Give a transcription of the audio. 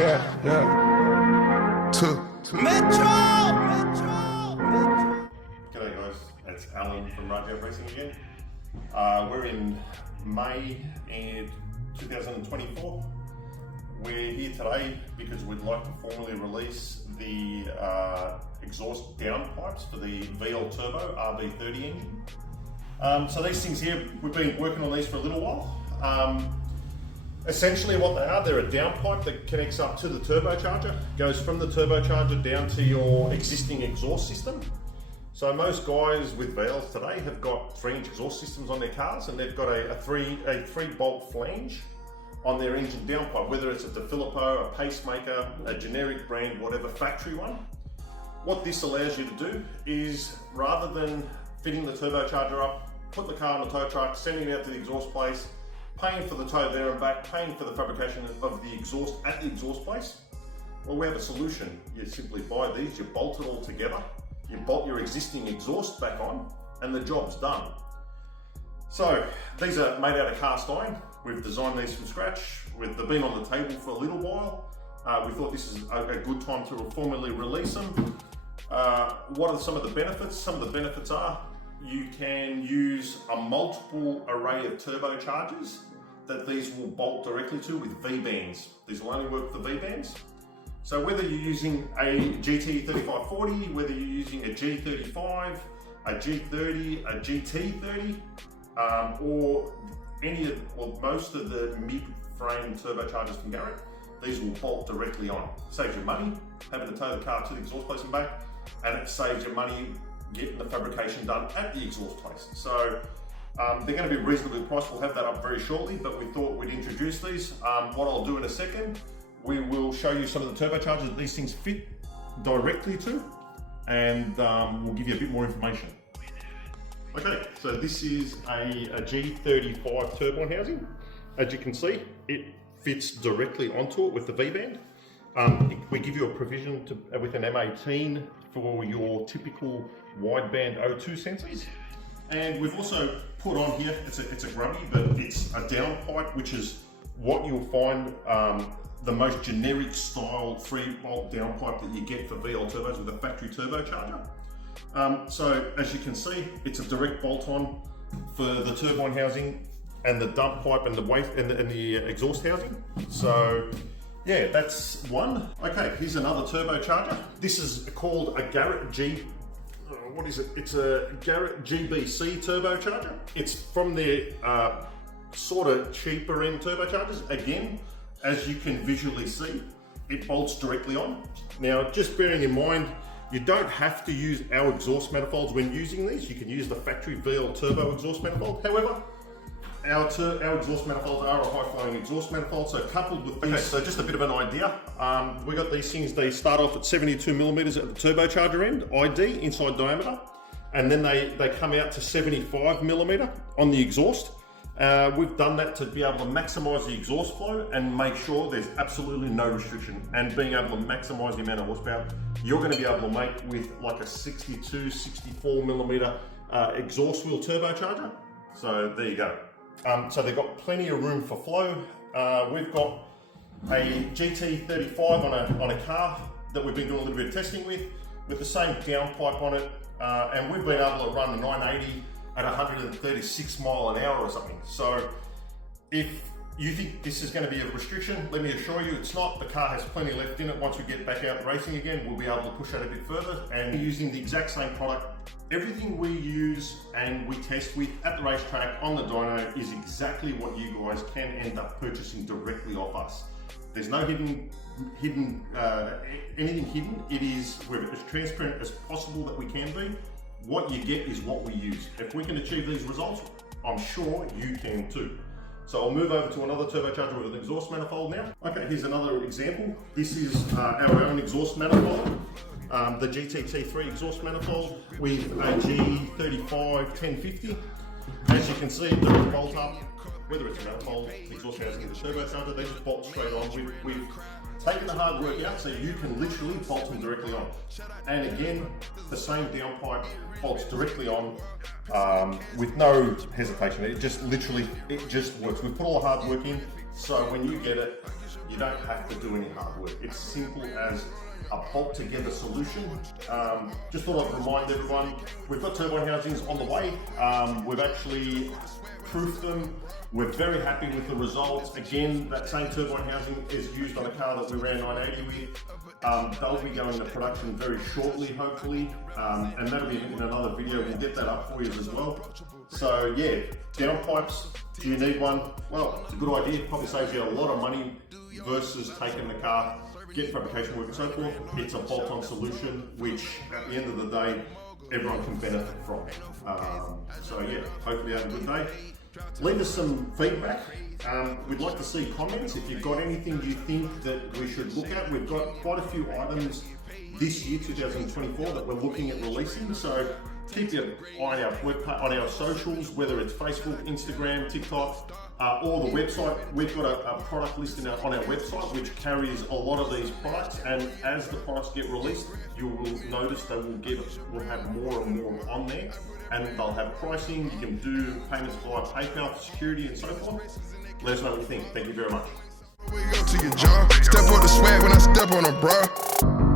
Metro! G'day guys, it's Alan from RajabRacing again. We're in May 2024. We're here today because we'd like to formally release the exhaust downpipes for the VL Turbo RB30 engine. So these things here, we've been working on these for a little while. Essentially what they are, they're a downpipe that connects up to the turbocharger, goes from the turbocharger down to your existing exhaust system. So most guys with valves today have got 3-inch exhaust systems on their cars, and they've got a 3-bolt flange on their engine downpipe, whether it's a DeFilippo, a Pacemaker, a generic brand, whatever, factory one. What this allows you to do is, rather than fitting the turbocharger up, put the car on the tow truck, sending it out to the exhaust place, paying for the tow there and back, paying for the fabrication of the exhaust at the exhaust place, well, we have a solution. You simply buy these, you bolt it all together, you bolt your existing exhaust back on, and the job's done. So these are made out of cast iron. We've designed these from scratch. They've been on the table for a little while. We thought this is a good time to formally release them. What are some of the benefits? Some of the benefits are you can use a multiple array of turbochargers that these will bolt directly to with V-bands. These will only work with the V-bands. So whether you're using a GT3540, whether you're using a G35, a G30, a GT30, or most of the mid-frame turbochargers from Garrett, these will bolt directly on. Saves you money having to tow the car to the exhaust place and back, and it saves you money getting the fabrication done at the exhaust place. So they're going to be reasonably priced. We'll have that up very shortly, but we thought we'd introduce these. What I'll do in a second, we will show you some of the turbochargers that these things fit directly to, and we'll give you a bit more information. Okay, so this is a G35 turbine housing. As you can see, it fits directly onto it with the V-band. We give you a provision with an M18 for your typical wideband O2 sensors. And we've also put on here, it's a grubby, but it's a downpipe, which is what you'll find the most generic style 3-bolt downpipe that you get for VL turbos with a factory turbocharger. So as you can see, it's a direct bolt-on for the turbine housing and the dump pipe and the exhaust housing. So yeah, that's one. Okay, here's another turbocharger. This is called a Garrett what is it? It's a Garrett GBC turbocharger. It's from their sort of cheaper end turbochargers. Again, as you can visually see, it bolts directly on. Now, just bearing in mind, you don't have to use our exhaust manifolds when using these. You can use the factory VL turbo exhaust manifold. However, our exhaust manifolds are a high-flowing exhaust manifold, so coupled with these, so just a bit of an idea, we got these things, they start off at 72 millimeters at the turbocharger end, ID, inside diameter, and then they come out to 75 millimeter on the exhaust. We've done that to be able to maximize the exhaust flow and make sure there's absolutely no restriction, and being able to maximize the amount of horsepower you're going to be able to make with like a 62, 64 millimeter exhaust wheel turbocharger. So there you go. So they've got plenty of room for flow. We've got a GT35 on a car that we've been doing a little bit of testing with the same downpipe on it, and we've been able to run a 980 at 136 mile an hour or something. So if you think this is going to be a restriction, let me assure you it's not. The car has plenty left in it. Once we get back out racing again, we'll be able to push that a bit further, and using the exact same product. Everything we use and we test with at the racetrack on the dyno is exactly what you guys can end up purchasing directly off us. There's no anything hidden. We're as transparent as possible that we can be. What you get is what we use. If we can achieve these results, I'm sure you can too. So I'll move over to another turbocharger with an exhaust manifold now. Okay, here's another example. This is our own exhaust manifold. The GTT3 exhaust manifold with a G35 1050. As you can see, it doesn't bolt up, whether it's a manifold, the exhaust housing, the turbocharger, they just bolt straight on. We've taken the hard work out so you can literally bolt them directly on. And again, the same downpipe bolts directly on with no hesitation. It just works. We've put all the hard work in, so when you get it, You don't have to do any hard work. It's simple as a bolt together solution. Just thought I'd remind everyone, we've got turbo housings on the way. We've actually proofed them. We're very happy with the results. Again, that same turbine housing is used on a car that we ran 980 with. They'll be going to production very shortly, hopefully, and that'll be in another video. We'll get that up for you as well. So yeah, downpipes, do you need one? Well, it's a good idea. Probably saves you a lot of money versus taking the car, getting fabrication work and so forth. It's a bolt-on solution, which at the end of the day, everyone can benefit from. So yeah, hopefully you have a good day. Leave us some feedback. We'd like to see comments. If you've got anything you think that we should look at, we've got quite a few items this year, 2024, that we're looking at releasing. So keep your eye on our socials, whether it's Facebook, Instagram, TikTok, or the website. We've got a product list on our website which carries a lot of these products, and as the products get released, you will notice they will have more and more on there, and they'll have pricing. You can do payments via PayPal for security and so forth. Let us know what you think. Thank you very much. Step on the swag when I step on a bra.